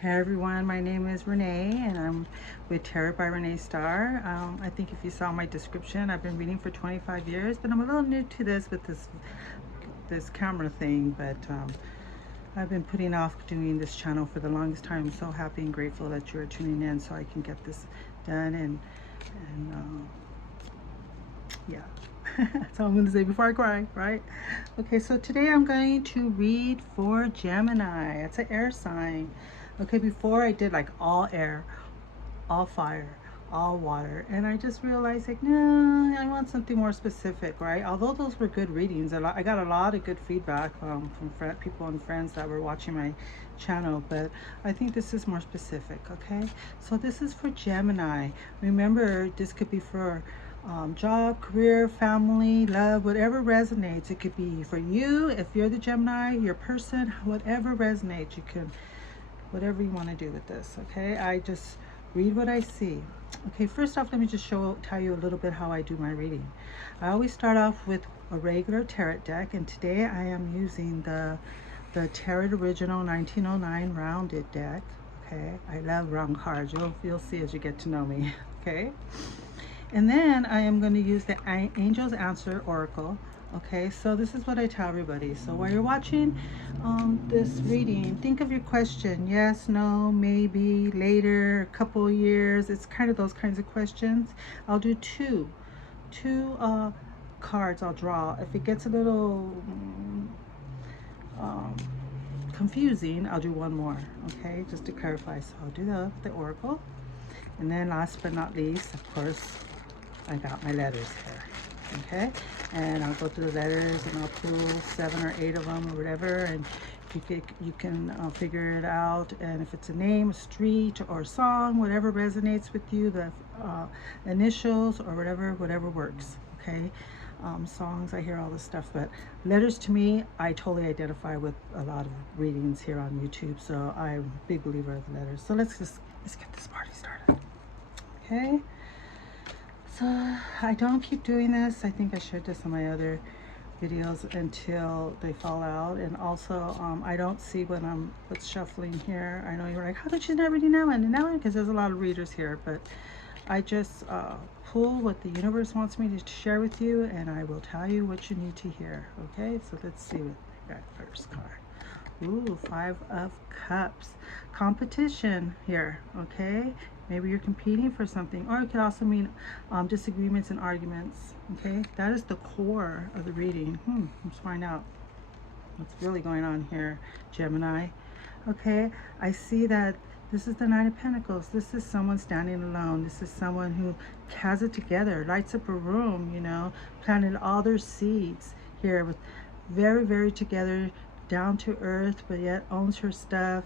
Hey everyone, my name is Rene and I'm with TarotByReneStar. I think if you saw my description, I've been reading for 25 years, but I'm a little new to this with this camera thing, but I've been putting off doing this channel for the longest time. I'm so happy and grateful that you're tuning in so I can get this done and yeah. That's all I'm going to say before I cry, right? Okay, so today I'm going to read for Gemini. It's an air sign. Okay, before I did like all air, all fire, all water, and I just realized like, no, I want something more specific, right? Although those were good readings, I got a lot of good feedback from people and friends that were watching my channel, but I think this is more specific. Okay, so this is for Gemini. Remember, this could be for job, career, family, love, whatever resonates. It could be for you if you're the Gemini, your person, whatever resonates. You can, whatever you want to do with this. Okay, I just read what I see. Okay, first off, let me just tell you a little bit how I do my reading. I always start off with a regular tarot deck, and today I am using the Tarot Original 1909 rounded deck. Okay, I love round cards. You'll see as you get to know me. Okay, and then I am going to use the Angel's Answer Oracle. Okay, so this is what I tell everybody. So while you're watching this reading, think of your question: yes, no, maybe, later, a couple of years. It's kind of those kinds of questions. I'll do two cards I'll draw. If it gets a little confusing, I'll do one more. Okay, just to clarify. So I'll do the Oracle, and then last but not least, of course, I got my letters here. Okay, and I'll go through the letters and I'll pull 7 or 8 of them or whatever, and you can figure it out. And if it's a name, a street, or a song, whatever resonates with you, the initials or whatever works. Okay, songs, I hear all this stuff, but letters, to me, I totally identify with a lot of readings here on YouTube, so I'm a big believer of the letters. So let's get this party started. Okay. So I don't keep doing this. I think I shared this on my other videos until they fall out. And also, I don't see when I'm shuffling here. I know you're like, how did you not reading that one and that one? Because there's a lot of readers here, but I just pull what the universe wants me to share with you, and I will tell you what you need to hear. Okay, so let's see what I got first card. Ooh, 5 of Cups. Competition here, okay? Maybe you're competing for something, or it could also mean disagreements and arguments, okay? That is the core of the reading. Let's find out what's really going on here, Gemini. Okay, I see that this is the Knight of Pentacles. This is someone standing alone. This is someone who has it together, lights up a room, you know, planted all their seeds here with very, very together, down to earth, but yet owns her stuff.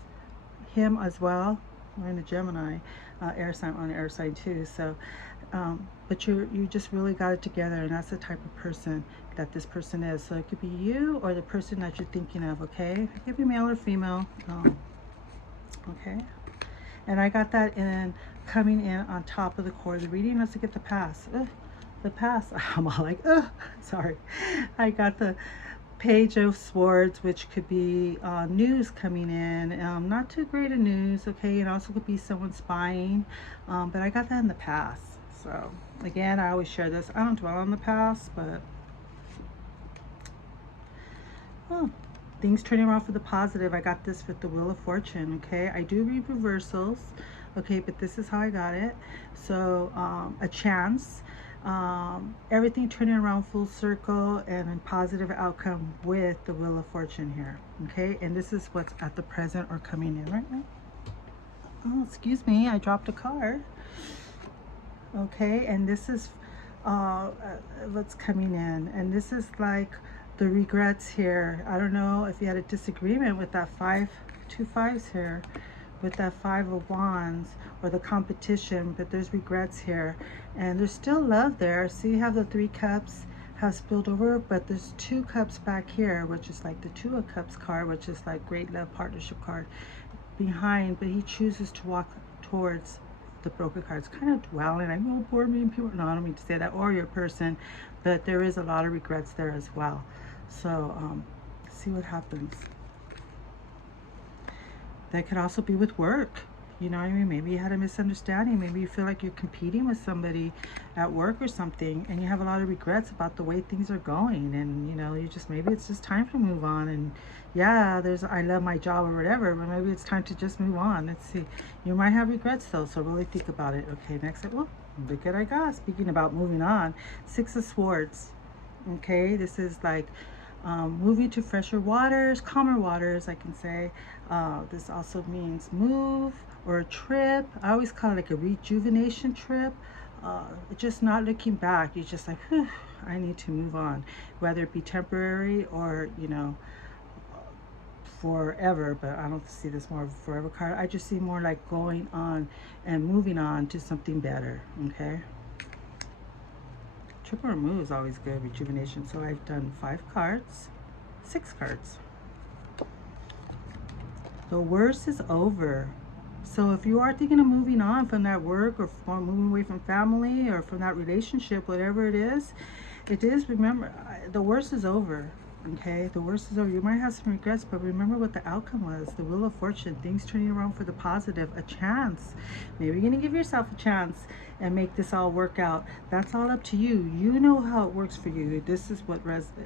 Him as well. We're in a Gemini air sign, on air sign too. So, but you just really got it together, and that's the type of person that this person is. So it could be you or the person that you're thinking of. Okay, it could be male or female. Okay, and I got that in coming in on top of the core of the reading. Let's get the pass. The pass. I'm all like, sorry. I got the Page of Swords, which could be news coming in, not too great a news. Okay, it also could be someone spying, but I got that in the past. So again, I always share this. I don't dwell on the past, but things turning around for the positive. I got this with the Wheel of Fortune. Okay, I do read reversals, okay, but this is how I got it. So a chance, everything turning around full circle, and a positive outcome with the Wheel of Fortune here. Okay, and this is what's at the present or coming in right now. Oh, excuse me, I dropped a card. Okay, and this is what's coming in, and this is like the regrets here. I don't know if you had a disagreement with that 2 5s here, with that 5 of Wands, or the competition, but there's regrets here, and there's still love there. So you have the 3 cups have spilled over, but there's 2 cups back here, which is like the 2 of Cups card, which is like great love partnership card behind, but he chooses to walk towards the broken cards, kind of dwelling. I know, poor me, people. No, I don't mean to say that, or your person, but there is a lot of regrets there as well. So see what happens. That could also be with work. You know what I mean? Maybe you had a misunderstanding. Maybe you feel like you're competing with somebody at work or something, and you have a lot of regrets about the way things are going. And you know, you just, maybe it's just time to move on. And yeah, there's, I love my job or whatever, but maybe it's time to just move on. Let's see. You might have regrets though, so really think about it. Okay, next. Well, look at I got. Speaking about moving on, 6 of Swords. Okay, this is like moving to fresher waters, calmer waters, I can say. This also means move or a trip. I always call it like a rejuvenation trip. Just not looking back. You're just like, whew, I need to move on, whether it be temporary or, you know, forever. But I don't see this more of a forever card. I just see more like going on and moving on to something better. Okay. Triple remove is always good, rejuvenation. So I've done 5 cards, 6 cards. The worst is over. So if you are thinking of moving on from that work or moving away from family or from that relationship, whatever it is, remember, the worst is over. Okay, the worst is over. You might have some regrets, but remember what the outcome was. The Wheel of Fortune, things turning around for the positive, a chance. Maybe you're going to give yourself a chance and make this all work out. That's all up to you. You know how it works for you. This is what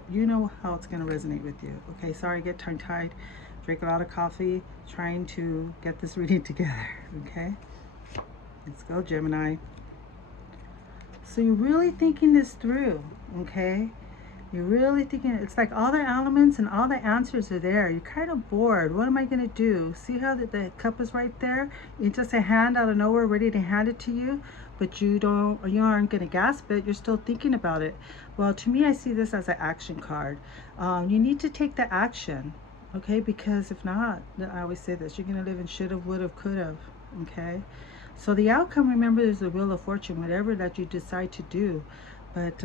you know how it's going to resonate with you. Okay, sorry, I get tongue-tied. Drink a lot of coffee, trying to get this reading together. Okay, let's go, Gemini. So you're really thinking this through. Okay, you're really thinking, it's like all the elements and all the answers are there. You're kind of bored. What am I going to do? See how the cup is right there? It's just a hand out of nowhere ready to hand it to you, but you aren't going to grasp it. You're still thinking about it. Well, to me, I see this as an action card. You need to take the action. Okay, because if not, I always say this, you're going to live in should've, would've, could've. Okay, so the outcome, remember, is the Wheel of Fortune, whatever that you decide to do. But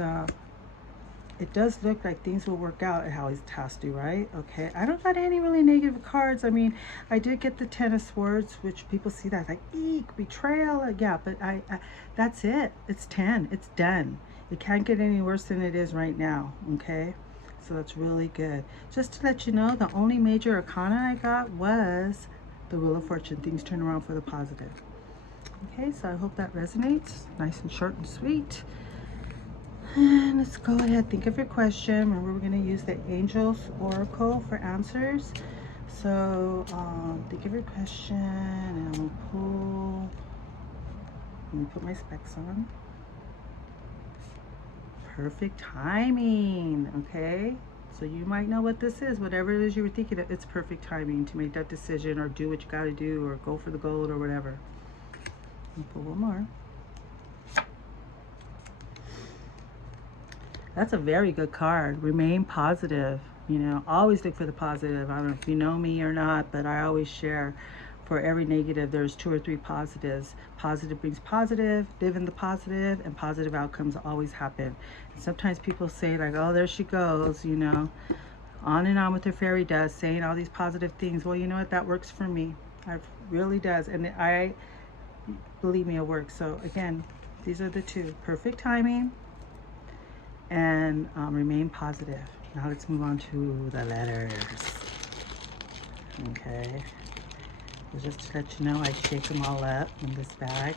it does look like things will work out how it has to, right? Okay, I don't got any really negative cards. I mean, I did get the 10 of Swords, which people see that like, eek, betrayal. Yeah, but I that's it. It's 10. It's done. It can't get any worse than it is right now. Okay, so that's really good. Just to let you know, the only major arcana I got was the Wheel of Fortune. Things turn around for the positive. Okay, so I hope that resonates. Nice and short and sweet. And let's go ahead, think of your question. Remember, we're going to use the Angels Oracle for answers. So think of your question, and I'm going to pull. Let me put my specs on. Perfect timing. Okay, so you might know what this is. Whatever it is you were thinking of, it's perfect timing to make that decision or do what you got to do or go for the gold or whatever. Let me pull one more. That's a very good card. Remain positive. You know, always look for the positive. I don't know if you know me or not, but I always share, for every negative, there's 2 or 3 positives. Positive brings positive, live in the positive, and positive outcomes always happen. And sometimes people say like, oh, there she goes, you know, on and on with her fairy dust, saying all these positive things. Well, you know what? That works for me. It really does. And believe me, it works. So again, these are the 2. Perfect timing and remain positive. Now let's move on to the letters. Okay, so just to let you know, I shake them all up in this bag.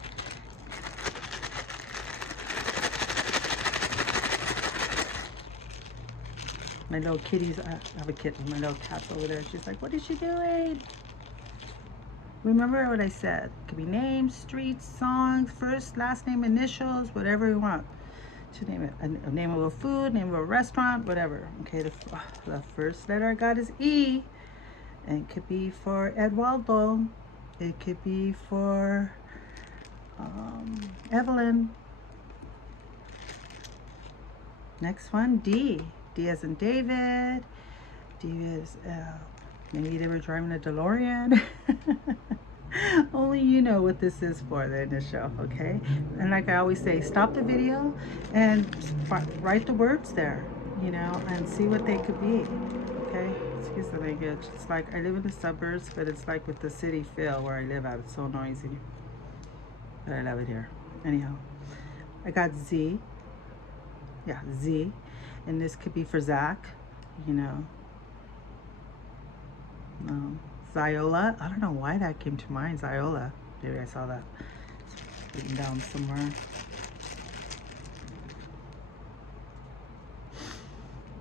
My little kitties, I have a kitten, my little cat's over there. She's like, what is she doing? Remember what I said. It could be names, streets, songs, first, last name, initials, whatever you want to name it. A name of a food, name of a restaurant, whatever. Okay, the first letter I got is E. And it could be for Eduardo. It could be for Evelyn. Next one, D. D as in David. D is, maybe they were driving a DeLorean. Only you know what this is for, the initial, okay? And like I always say, stop the video and write the words there, you know, and see what they could be, okay? Excuse the language. It's like I live in the suburbs, but it's like with the city feel where I live at. It's so noisy, but I love it here. Anyhow, I got Z. Yeah, Z. And this could be for Zach, you know. Ziola. I don't know why that came to mind, Ziola. Maybe I saw that written down somewhere.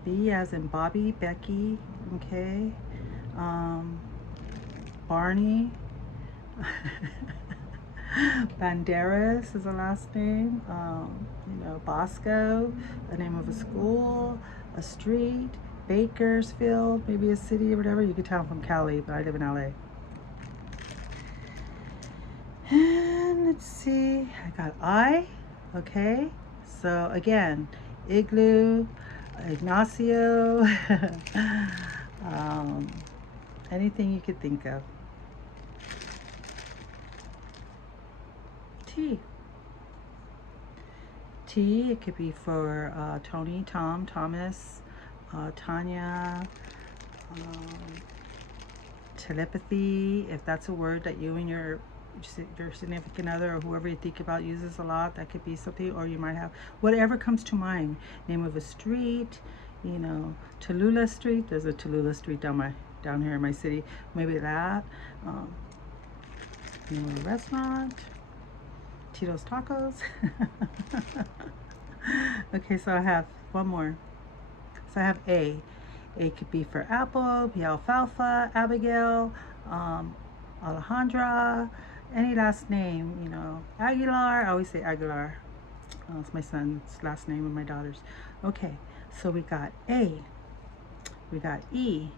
B as in Bobby, Becky, okay. Barney. Banderas is the last name. You know, Bosco, the name of a school, a street, Bakersfield, maybe a city or whatever. You could tell I'm from Cali, but I live in LA. And let's see, I got I, okay. So again, Igloo, Ignacio, anything you could think of. T. T, it could be for Tony, Tom, Thomas, Tanya, telepathy, if that's a word that you and your significant other or whoever you think about uses a lot, that could be something. Or you might have whatever comes to mind, name of a street, you know, Tallulah Street. There's a Tallulah Street down here in my city. Maybe that. Name of a restaurant, Tito's Tacos. Okay, so I have one more. So I have A. A could be for apple, B alfalfa, Abigail, Alejandra, any last name, you know, Aguilar. I always say Aguilar. It's my son's last name and my daughter's. Okay, so we got A, we got E,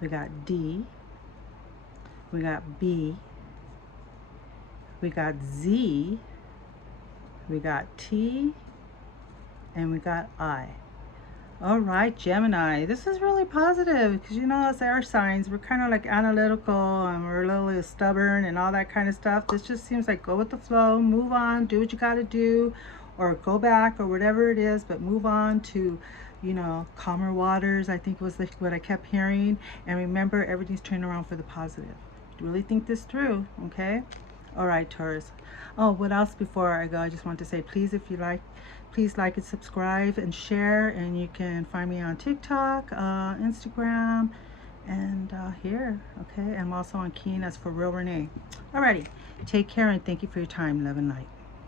we got D, we got B, we got Z, we got T, and we got I. All right, Gemini, this is really positive because, you know, as air signs, we're kind of like analytical and we're a little stubborn and all that kind of stuff. This just seems like go with the flow, move on, do what you got to do, or go back or whatever it is, but move on to, you know, calmer waters, I think was what I kept hearing. And remember, everything's turning around for the positive. Really think this through, okay? All right, Taurus. Oh, what else before I go? I just want to say, please, if you like, please like and subscribe and share. And you can find me on TikTok, Instagram, and here, okay? I'm also on Keen as for Real Rene. Alrighty, take care and thank you for your time. Love and light.